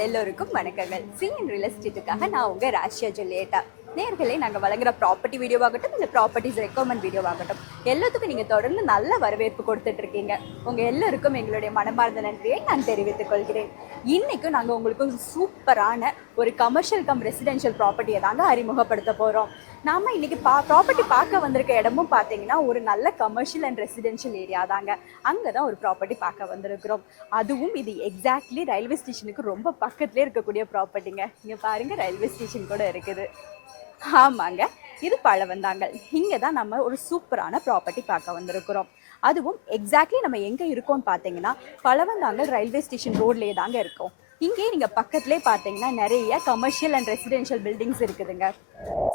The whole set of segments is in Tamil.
நேர்கள் எல்லோருக்கும் வணக்கங்கள். சிஎன் ரியல் எஸ்டேட்டுக்காக நான் உங்கள் ராஷியா ஜூலியேட்டா. நேர்களே, நாங்கள் வழங்குற ப்ராப்பர்ட்டி வீடியோவாகட்டும் இல்லை ப்ராப்பர்ட்டிஸ் ரெக்கமெண்ட் வீடியோவாகட்டும் எல்லாத்துக்கும் நீங்கள் தொடர்ந்து நல்ல வரவேற்பு கொடுத்துட்ருக்கீங்க. உங்கள் எல்லோருக்கும் எங்களுடைய மனமார்ந்த நன்றியை நான் தெரிவித்துக் கொள்கிறேன். இன்றைக்கும் நாங்கள் உங்களுக்கு சூப்பரான ஒரு கமர்ஷியல் கம் ரெசிடென்ஷியல் ப்ராப்பர்ட்டியை தாங்க அறிமுகப்படுத்த போகிறோம். நாம் இன்றைக்கி ப்ராப்பர்ட்டி பார்க்க வந்திருக்க இடமும் பார்த்தீங்கன்னா ஒரு நல்ல கமர்ஷியல் அண்ட் ரெசிடென்ஷியல் ஏரியா தாங்க. அங்கே தான் ஒரு ப்ராப்பர்ட்டி பார்க்க வந்திருக்கிறோம். அதுவும் இது எக்ஸாக்ட்லி ரயில்வே ஸ்டேஷனுக்கு ரொம்ப பக்கத்துலேயே இருக்கக்கூடிய ப்ராப்பர்ட்டிங்க. இங்கே பாருங்கள், ரயில்வே ஸ்டேஷன் கூட இருக்குது. ஆமாங்க, இது பழவந்தாங்கல். இங்கே தான் நம்ம ஒரு சூப்பரான ப்ராப்பர்ட்டி பார்க்க வந்திருக்கிறோம். அதுவும் எக்ஸாக்ட்லி நம்ம எங்கே இருக்கோம்னு பார்த்தீங்கன்னா பழவந்தாங்கல் ரயில்வே ஸ்டேஷன் ரோட்லேயே தாங்க இருக்கோம். இங்கே நீங்கள் பக்கத்துலேயே பார்த்தீங்கன்னா நிறைய கமர்ஷியல் அண்ட் ரெசிடென்ஷியல் பில்டிங்ஸ் இருக்குதுங்க.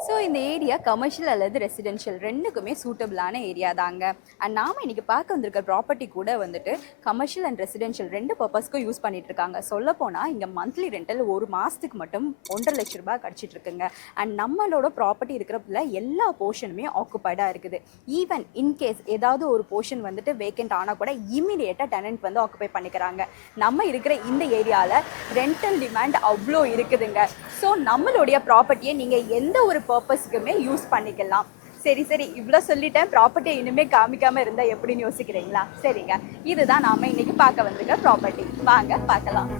ஸோ இந்த ஏரியா கமர்ஷியல் அல்லது ரெசிடென்ஷியல் ரெண்டுக்குமே சூட்டபிளான ஏரியா தாங்க. அண்ட் நாம் இன்றைக்கி பார்க்க வந்திருக்க ப்ராப்பர்ட்டி கூட வந்துட்டு கமர்ஷியல் அண்ட் ரெசிடென்ஷியல் ரெண்டு பர்பஸ்க்கும் யூஸ் பண்ணிட்டு இருக்காங்க. சொல்லப்போனால் இங்கே மந்த்லி ரெண்டல் ஒரு மாதத்துக்கு மட்டும் 1.5 லட்ச ரூபாய் கிடச்சிட்டு இருக்குங்க. அண்ட் நம்மளோட ப்ராப்பர்ட்டி இருக்கிறதுல எல்லா போர்ஷனுமே ஆக்குபைடாக இருக்குது. ஈவன் இன்கேஸ் ஏதாவது ஒரு போர்ஷன் வந்துட்டு வேக்கண்ட் ஆனால் கூட இமீடியட்டாக டெனன்ட் வந்து ஆக்குபை பண்ணிக்கிறாங்க. நம்ம இருக்கிற இந்த ஏரியாவில் ரெண்டல் டிமாண்ட் அவ்வளோ இருக்குதுங்க. ஸோ நம்மளுடைய ப்ராப்பர்ட்டியை நீங்கள் எந்த ஒரு பர்பஸ்க்குமே யூஸ் பண்ணிக்கலாம். சரி இவ்வளோ சொல்லிட்டேன், ப்ராப்பர்ட்டியை இனிமேல் காமிக்காமல் இருந்தால் எப்படின்னு யோசிக்கிறீங்களா? சரிங்க, இதுதான் நாம் இன்னைக்கு பார்க்க வந்திருக்க ப்ராப்பர்ட்டி. வாங்க பார்க்கலாம்.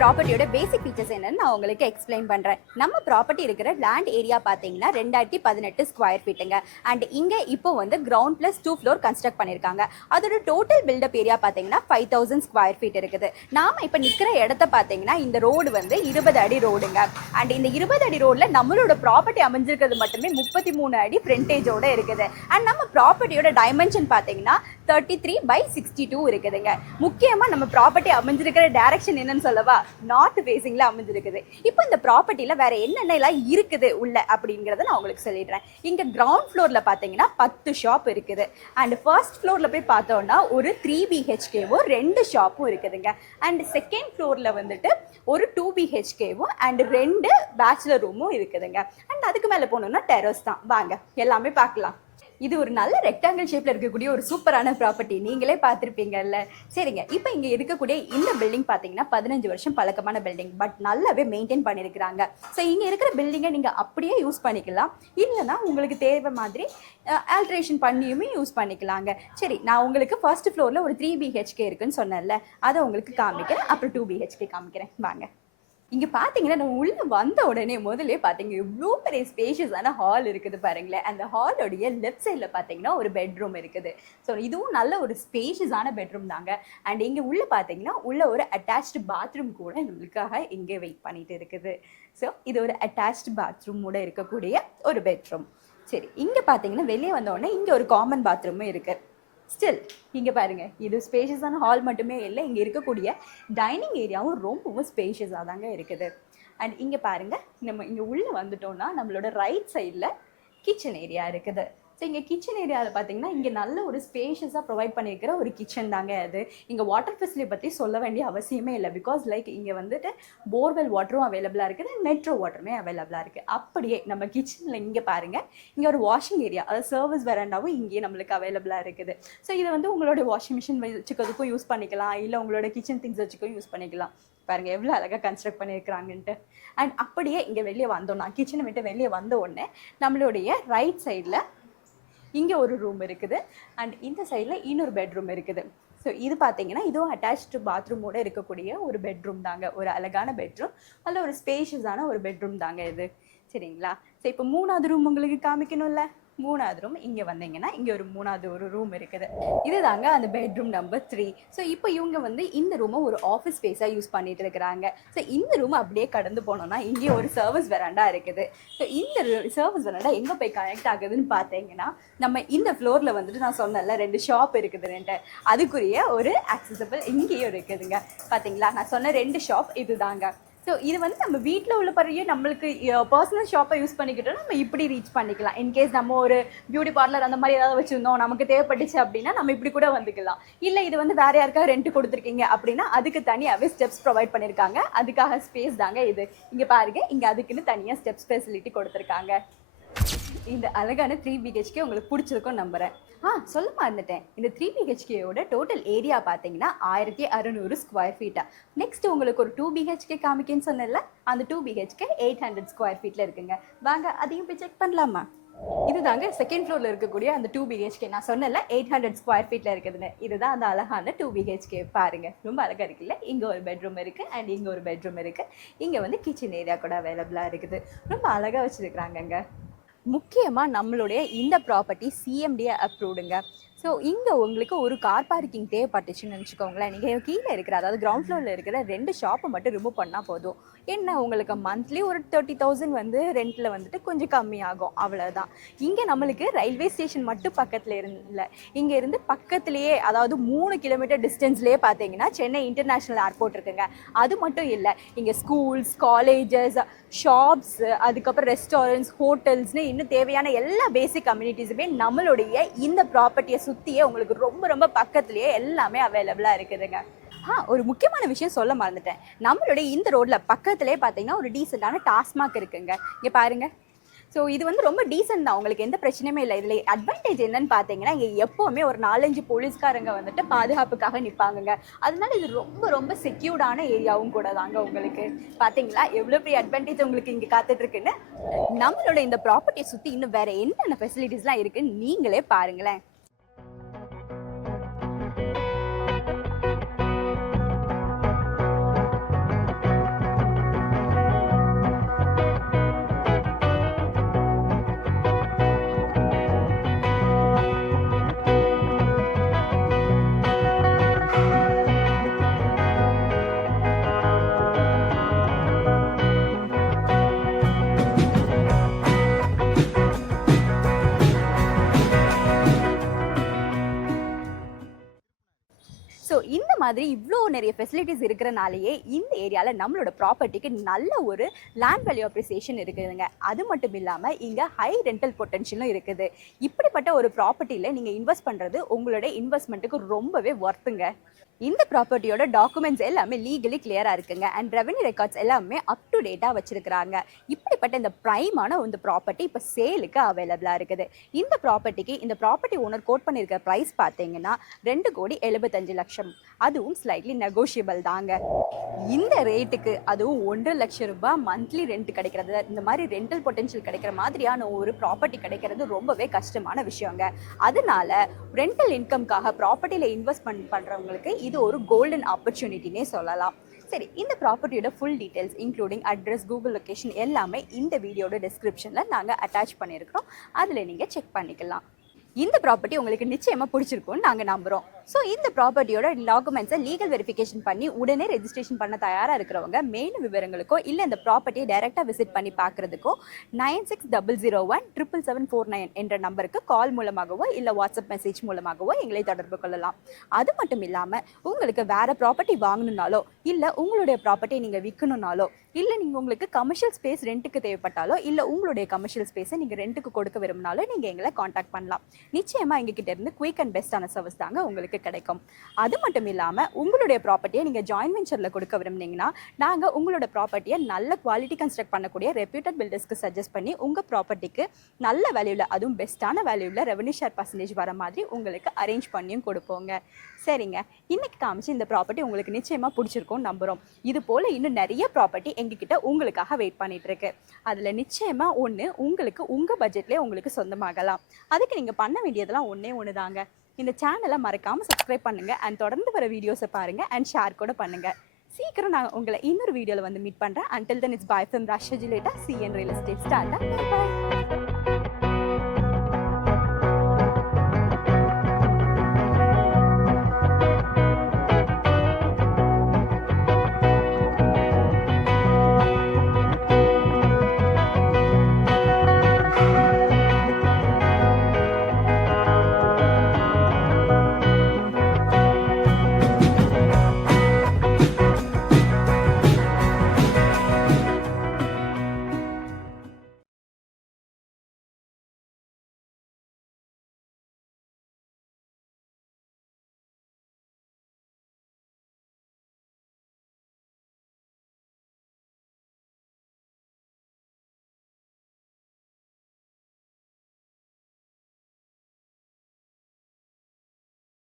ப்ராப்பர்ட்டியோட பேசிக் ஃபீச்சர்ஸ் என்னன்னு நான் உங்களுக்கு எக்ஸ்பிளைன் பண்ணுறேன். நம்ம ப்ராப்பர்ட்டி இருக்கிற லேண்ட் ஏரியா பார்த்தீங்கன்னா 2018 ஸ்கொயர் ஃபீட்டுங்க. அண்ட் இங்கே இப்போ வந்து கிரவுண்ட் ப்ளஸ் 2 ஃப்ளோர் கன்ஸ்ட்ரக்ட் பண்ணியிருக்காங்க. அதோட டோட்டல் பில்டப் ஏரியா பார்த்தீங்கன்னா 5000 ஸ்கொயர் ஃபீட் இருக்குது. நாம் இப்போ நிற்கிற இடத்த பார்த்தீங்கன்னா இந்த ரோடு வந்து 20 அடி ரோடுங்க. அண்ட் இந்த 20 அடி ரோடில் நம்மளோட ப்ராப்பர்ட்டி அமைஞ்சிருக்கிறது மட்டுமே 33 அடி ஃப்ரண்டேஜோட இருக்குது. அண்ட் நம்ம ப்ராப்பர்ட்டியோட டைமென்ஷன் பார்த்தீங்கன்னா 33/62 இருக்குதுங்க. முக்கியமாக நம்ம ப்ராப்பர்ட்டி அமைஞ்சிருக்கிற டைரக்ஷன் என்னன்னு சொல்லவா, நார்த் ஃபேசிங்ல அமைஞ்சிருக்குது. இப்போ இந்த ப்ராப்பர்ட்டில வேற என்னென்னலாம் இருக்குது உள்ள அப்படிங்கறத நான் உங்களுக்கு சொல்லிடுறேன். இங்க கிரவுண்ட் ஃப்ளோர்ல பாத்தீங்கன்னா 10 ஷாப் இருக்குது. அண்ட் ஃபர்ஸ்ட் ஃப்ளோர்ல போய் பார்த்தோம்னா ஒரு 3 BHKவும் 2 ஷாப்பும் இருக்குதுங்க. அண்ட் செகண்ட் ஃப்ளோர்ல வந்துட்டு ஒரு 2 BHKவும் அண்ட் 2 பேச்சுலர் ரூமும் இருக்குதுங்க. அண்ட் அதுக்கு மேல போனோம்னா டெரஸ் தான். வாங்க எல்லாமே பார்க்கலாம். இது ஒரு நல்ல ரெக்டாங்கிள் ஷேப்பில் இருக்கக்கூடிய ஒரு சூப்பரான ப்ராப்பர்ட்டி, நீங்களே பார்த்துருப்பீங்கல்ல. சரிங்க, இப்போ இங்கே இருக்கக்கூடிய இந்த பில்டிங் பார்த்தீங்கன்னா 15 வருஷம் பழக்கமான பில்டிங், பட் நல்லாவே மெயின்டைன் பண்ணியிருக்கிறாங்க. ஸோ இங்கே இருக்கிற பில்டிங்கை நீங்கள் அப்படியே யூஸ் பண்ணிக்கலாம், இல்லைனா உங்களுக்கு தேவை மாதிரி ஆல்ட்ரேஷன் பண்ணியுமே யூஸ் பண்ணிக்கலாங்க. சரி, நான் உங்களுக்கு ஃபர்ஸ்ட் ஃப்ளோரில் ஒரு 3 BHK இருக்குன்னு சொன்னேன்ல, அதை உங்களுக்கு காமிக்கிறேன். அப்புறம் 2 BHK காமிக்கிறேன். வாங்க. இங்கே பார்த்தீங்கன்னா நம்ம உள்ளே வந்த உடனே முதல்ல பார்த்தீங்க இவ்வளோ பெரிய ஸ்பேஷியஸான ஹால் இருக்குது பாருங்களேன். அந்த ஹாலோடைய லெஃப்ட் சைடில் பார்த்தீங்கன்னா ஒரு பெட்ரூம் இருக்குது. ஸோ இதுவும் நல்ல ஒரு ஸ்பேஷியஸான பெட்ரூம் தாங்க. அண்ட் இங்கே உள்ளே பார்த்தீங்கன்னா உள்ள ஒரு அட்டாச்டு பாத்ரூம் கூட நம்மளுக்காக இங்கே வெயிட் பண்ணிட்டு இருக்குது. ஸோ இது ஒரு அட்டாச்டு பாத்ரூமோட இருக்கக்கூடிய ஒரு பெட்ரூம். சரி, இங்கே பார்த்தீங்கன்னா வெளியே வந்தோடனே இங்கே ஒரு காமன் பாத்ரூமும் இருக்குது. ஸ்டில் இங்கே பாருங்கள், இது ஸ்பேஷியஸான ஹால் மட்டுமே இல்லை, இங்கே இருக்கக்கூடிய டைனிங் ஏரியாவும் ரொம்பவும் ஸ்பேஷியஸாக தாங்க இருக்குது. அண்ட் இங்கே பாருங்கள், நம்ம இங்கே உள்ளே வந்துட்டோம்னா நம்மளோட ரைட் சைடில் கிச்சன் ஏரியா இருக்குது. ஸோ இங்கே கிச்சன் ஏரியாவில் பார்த்தீங்கன்னா இங்கே நல்ல ஒரு ஸ்பேஷியஸாக ப்ரொவைட் பண்ணியிருக்கிற ஒரு கிச்சன் தாங்க அது. இங்கே வாட்டர் ஃபெசிலிட்டி பற்றி சொல்ல வேண்டிய அவசியமே இல்லை. பிகாஸ் லைக் இங்கே வந்துட்டு போர்வெல் வாட்டரும் அவைலபிளாக இருக்குது, மெட்ரோ வாட்டருமே அவைலபிளாக இருக்குது. அப்படியே நம்ம கிச்சனில் இங்கே பாருங்கள், இங்கே ஒரு வாஷிங் ஏரியா, அதாவது சர்வீஸ் வெராண்டாவும் இங்கேயே நம்மளுக்கு அவைலபிளாக இருக்குது. ஸோ இதை வந்து உங்களோட வாஷிங் மிஷின் வச்சுக்கிறதுக்கும் யூஸ் பண்ணிக்கலாம், இல்லை உங்களோட கிச்சன் திங்ஸ் வச்சுக்கும் யூஸ் பண்ணிக்கலாம். பாருங்கள் எவ்வளோ அழகாக கன்ஸ்ட்ரக்ட் பண்ணியிருக்கிறாங்கன்ட்டு. அண்ட் அப்படியே இங்கே வெளியே வந்தோம்னா, கிச்சனை விட்டு வெளியே வந்த உடனே நம்மளுடைய ரைட் சைடில் இங்கே ஒரு ரூம் இருக்குது. அண்ட் இந்த சைடில் இன்னொரு பெட்ரூம் இருக்குது. ஸோ இது பார்த்தீங்கன்னா இதுவும் அட்டாச்டு பாத்ரூமோடு இருக்கக்கூடிய ஒரு பெட்ரூம் தாங்க. ஒரு அழகான பெட்ரூம், நல்ல ஒரு ஸ்பேஷியஸான ஒரு பெட்ரூம் தாங்க இது. சரிங்களா? ஸோ இப்போ 3வது ரூம் உங்களுக்கு காமிக்கணும்ல, 3வது ரூம் இங்கே வந்தீங்கன்னா இங்கே ஒரு 3வது ரூம் இருக்குது. இது தாங்க அந்த பெட்ரூம் நம்பர் 3. ஸோ இப்போ இவங்க வந்து இந்த ரூமை ஒரு ஆஃபீஸ் ஸ்பேஸாக யூஸ் பண்ணிட்டு இருக்கிறாங்க. ஸோ இந்த ரூம் அப்படியே கடந்து போனோம்னா இங்கே ஒரு சர்வீஸ் வெராண்டா இருக்குது. ஸோ இந்த சர்வீஸ் வெராண்டா எங்கே போய் கனெக்ட் ஆகுதுன்னு பார்த்தீங்கன்னா நம்ம இந்த ஃப்ளோரில் வந்துட்டு நான் சொன்னேன்ல 2 ஷாப் இருக்குதுன்ட்டு, அதுக்குரிய ஒரு ஆக்சசபிள் இங்கேயும் இருக்குதுங்க. பார்த்தீங்களா, நான் சொன்ன 2 ஷாப் இது தாங்க. ஸோ இது வந்து நம்ம வீட்டில் உள்ள பறையே நம்மளுக்கு பர்சனல் ஷாப்பை யூஸ் பண்ணிக்கிட்டோம், நம்ம இப்படி ரீச் பண்ணிக்கலாம். இன்கேஸ் நம்ம ஒரு பியூட்டி பார்லர் அந்த மாதிரி ஏதாவது வச்சுருந்தோம், நமக்கு தேவைப்பட்டுச்சு அப்படின்னா நம்ம இப்படி கூட வந்துக்கலாம். இல்லை இது வந்து வேறு யாருக்காக ரெண்ட் கொடுத்துருக்கீங்க அப்படின்னா அதுக்கு தனியாகவே ஸ்டெப்ஸ் ப்ரொவைட் பண்ணியிருக்காங்க. அதுக்காக ஸ்பேஸ் தாங்க இது. இங்கே பாருங்க, இங்கே அதுக்குன்னு தனியாக ஸ்டெப்ஸ் ஃபெசிலிட்டி கொடுத்துருக்காங்க. இந்த அழகான 3 BHK உங்களுக்கு பிடிச்சிருக்கும் நம்புறேன். சொல்ல மறந்துட்டேன், இந்த 3 BHKயோட டோட்டல் ஏரியா பார்த்தீங்கன்னா 1600 ஸ்கொயர் ஃபீட்டா. நெக்ஸ்ட் உங்களுக்கு ஒரு 2 BHK காமிக்கன்னு சொன்னேன்ல, அந்த 2 BHK 800 ஸ்கொயர் ஃபீட்டில் இருக்குங்க. வாங்க அதையும் போய் செக் பண்ணலாமா? இதுதாங்க செகண்ட் ஃப்ளோரில் இருக்கக்கூடிய அந்த 2 BHK. நான் சொன்னல 800 ஸ்கொயர் ஃபீட்டில் இருக்குதுன்னு. இதுதான் அந்த அழகான 2 BHK. பாருங்க, ரொம்ப அழகாக இருக்குல்ல. இங்கே ஒரு பெட்ரூம் இருக்குது அண்ட் இங்கே ஒரு பெட்ரூம் இருக்குது. இங்கே வந்து கிச்சன் ஏரியா கூட அவைலபிளாக இருக்குது. ரொம்ப அழகாக வச்சுருக்குறாங்கங்க. முக்கியமாக நம்மளுடைய இந்த ப்ராப்பர்ட்டி சிஎம்டிஏ அப்ரூவ்டுங்க. ஸோ இங்கே உங்களுக்கு ஒரு கார் பார்க்கிங் தேவைப்பட்டுச்சுன்னு நினச்சிக்கோங்களேன். நீங்கள் கீழே இருக்கிற, அதாவது கிரவுண்ட் ஃப்ளோரில் இருக்கிற 2 ஷாப்பை மட்டும் ரிமூவ் பண்ணால் போதும். என்ன உங்களுக்கு மந்த்லி ஒரு 30,000 வந்து ரெண்டில் வந்துட்டு கொஞ்சம் கம்மியாகும், அவ்வளோதான். இங்கே நம்மளுக்கு ரயில்வே ஸ்டேஷன் மட்டும் பக்கத்தில் இல்லை, இங்கே இருந்து பக்கத்துலேயே, அதாவது 3 கிலோமீட்டர் டிஸ்டன்ஸ்லேயே பார்த்தீங்கன்னா சென்னை இன்டர்நேஷ்னல் ஏர்போர்ட் இருக்குங்க. அது மட்டும் இல்லை, இங்கே ஸ்கூல்ஸ், காலேஜஸ், ஷாப்ஸு, அதுக்கப்புறம் ரெஸ்டாரண்ட்ஸ், ஹோட்டல்ஸ்னு இன்னும் தேவையான எல்லா பேசிக் கம்யூனிட்டிஸுமே நம்மளுடைய இந்த ப்ராப்பர்ட்டியை சுற்றியே உங்களுக்கு ரொம்ப ரொம்ப பக்கத்துலேயே எல்லாமே அவைலபிளாக இருக்குதுங்க. ஒரு முக்கியமான விஷயம் சொல்ல மறந்துட்டேன். நம்மளுடைய இந்த ரோட்டில் பக்கத்துலேயே பார்த்தீங்கன்னா ஒரு டீசெண்டான டாஸ்மாக் இருக்குங்க. இங்கே பாருங்கள். ஸோ இது வந்து ரொம்ப டீசென்ட் தான், உங்களுக்கு எந்த பிரச்சனையுமே இல்லை. இதில் அட்வான்டேஜ் என்னன்னு பார்த்தீங்கன்னா, இங்கே எப்போவுமே ஒரு 4-5 போலீஸ்காரங்க வந்துட்டு பாதுகாப்புக்காக நிற்பாங்கங்க. அதனால இது ரொம்ப ரொம்ப செக்யூர்டான ஏரியாவும் கூட தாங்க. உங்களுக்கு பார்த்தீங்களா எவ்வளோ பெரிய அட்வான்டேஜ் உங்களுக்கு இங்கே காத்துட்ருக்குன்னு. நம்மளோட இந்த ப்ராப்பர்ட்டியை சுற்றி இன்னும் வேறு என்னென்ன ஃபெசிலிட்டிஸ்லாம் இருக்குன்னு நீங்களே பாருங்களேன். ஸோ இந்த மாதிரி இவ்வளோ நிறைய ஃபெசிலிட்டிஸ் இருக்கிறனாலேயே இந்த ஏரியாவில் நம்மளோட ப்ராப்பர்ட்டிக்கு நல்ல ஒரு லேண்ட் வேல்யூ அப்ரிசியேஷன் இருக்குதுங்க. அது மட்டும் இல்லாமல் இங்கே ஹை ரெண்டல் பொட்டன்ஷியலும் இருக்குது. இப்படிப்பட்ட ஒரு ப்ராப்பர்ட்டியில் நீங்கள் இன்வெஸ்ட் பண்ணுறது உங்களோட இன்வெஸ்ட்மெண்ட்டுக்கு ரொம்பவே ஒர்த்துங்க. இந்த ப்ராப்பர்ட்டியோட டாக்குமெண்ட்ஸ் எல்லாமே லீகலி கிளியராக இருக்குங்க. அண்ட் ரெவன்யூ ரெக்கார்ட்ஸ் எல்லாமே அப் டு டேட்டாக வச்சுருக்கிறாங்க. இப்படிப்பட்ட இந்த ப்ரைமான இந்த ப்ராப்பர்ட்டி இப்போ சேலுக்கு அவைலபிளாக இருக்குது. இந்த ப்ராப்பர்ட்டிக்கு இந்த ப்ராப்பர்ட்டி ஓனர் கோட் பண்ணியிருக்கிற ப்ரைஸ் பார்த்தீங்கன்னா 2,75,00,000. அதுவும் ஸ்லைட்லி நெகோஷியபிள் தாங்க. இந்த ரேட்டுக்கு அதுவும் 1,00,000 ரூபாய் மந்த்லி ரெண்ட் கிடைக்கிறது, இந்த மாதிரி ரெண்டல் பொட்டன்ஷியல் கிடைக்கிற மாதிரியான ஒரு ப்ராப்பர்ட்டி கிடைக்கிறது ரொம்பவே கஷ்டமான விஷயங்க. அதனால ரெண்டல் இன்கம்காக ப்ராப்பர்ட்டியில் இன்வெஸ்ட்மெண்ட் பண்ணுறவங்களுக்கு இது ஒரு கோல்டன் ஆப்பர்ச்சுனிட்டினே சொல்லலாம். சரி, இந்த ப்ராப்பர்ட்டியோட full details including address, Google location எல்லாமே இந்த வீடியோட டிஸ்கிரிப்ஷனில் நாங்கள் அட்டாச் பண்ணியிருக்கிறோம். அதில் நீங்கள் செக் பண்ணிக்கலாம். இந்த ப்ராப்பர்ட்டி உங்களுக்கு நிச்சயமாக பிடிச்சிருக்கும்னு நாங்கள் நம்புகிறோம். ஸோ இந்த ப்ராப்பர்ட்டியோட டாக்குமெண்ட்ஸை லீகல் வெரிஃபிகேஷன் பண்ணி உடனே ரெஜிஸ்ட்ரேஷன் பண்ண தயாராக இருக்கிறவங்க மேலும் விவரங்களுக்கோ இல்லை இந்த ப்ராப்பர்ட்டியை டைரெக்டாக விசிட் பண்ணி பார்க்குறதுக்கோ 9600177749 என்ற நம்பருக்கு கால் மூலமாகவோ இல்லை வாட்ஸ்அப் மெசேஜ் மூலமாகவோ எங்களை தொடர்பு கொள்ளலாம். அது மட்டும் இல்லாமல் உங்களுக்கு வேறு ப்ராப்பர்ட்டி வாங்கணுன்னாலோ இல்லை உங்களுடைய ப்ராப்பர்ட்டியை நீங்கள் விற்கணுன்னாலோ இல்லை நீங்கள் உங்களுக்கு கமர்ஷியல் ஸ்பேஸ் ரெண்ட்டுக்கு தேவைப்பட்டாலோ இல்லை உங்களுடைய கமர்ஷியல் ஸ்பேஸை நீங்கள் ரெண்ட்டுக்கு கொடுக்க விரும்பினாலோ நீங்கள் எங்களை காண்டாக்ட் பண்ணலாம். நிச்சயமாக எங்ககிட்ட இருந்து குயிக் அண்ட் பெஸ்ட்டான சர்வீஸ் தாங்க உங்களுக்கு கிடைக்கும். அது மட்டும் இல்லாமல் உங்களுடைய ப்ராப்பர்ட்டியை நீங்கள் ஜாயின்ட் வெஞ்சரில் கொடுக்க விரும்புனீங்கன்னா நாங்கள் உங்களோட ப்ராப்பர்ட்டியை நல்ல குவாலிட்டி கன்ஸ்ட்ரக்ட் பண்ணக்கூடிய ரெப்யூட்டட் பில்டர்ஸ்க்கு சஜஸ்ட் பண்ணி உங்கள் ப்ராப்பர்ட்டிக்கு நல்ல வேல்யூவில், அதுவும் பெஸ்ட்டான வேல்யூவில் ரெவன்யூ ஷேர் பர்சன்டேஜ் வர மாதிரி உங்களுக்கு அரேஞ்ச் பண்ணியும் கொடுப்போங்க. சரிங்க, இன்னைக்கு காமிச்சு இந்த ப்ராப்பர்ட்டி உங்களுக்கு நிச்சயமாக பிடிச்சிருக்கும்னு நம்புகிறோம். இது போல் இன்னும் நிறைய ப்ராப்பர்ட்டி எங்ககிட்ட உங்களுக்காக வெயிட் பண்ணிட்டு இருக்கு. அதில் நிச்சயமாக ஒன்று உங்களுக்கு உங்கள் பட்ஜெட்லேயே உங்களுக்கு சொந்தமாகலாம். அதுக்கு நீங்கள் பண்ண வேண்டியதெல்லாம் ஒன்று தாங்க. இந்த சேனலை மறக்காமல் சப்ஸ்கிரைப் பண்ணுங்கள் அண்ட் தொடர்ந்து வர வீடியோஸை பாருங்கள் அண்ட் ஷேர் கூட பண்ணுங்கள். சீக்கிரம் நான் உங்களை இன்னொரு வீடியோவில் வந்து மீட் பண்ணுறேன். Until then, it's bye from Rasha Jileta, CN Real Estate Startup. Bye.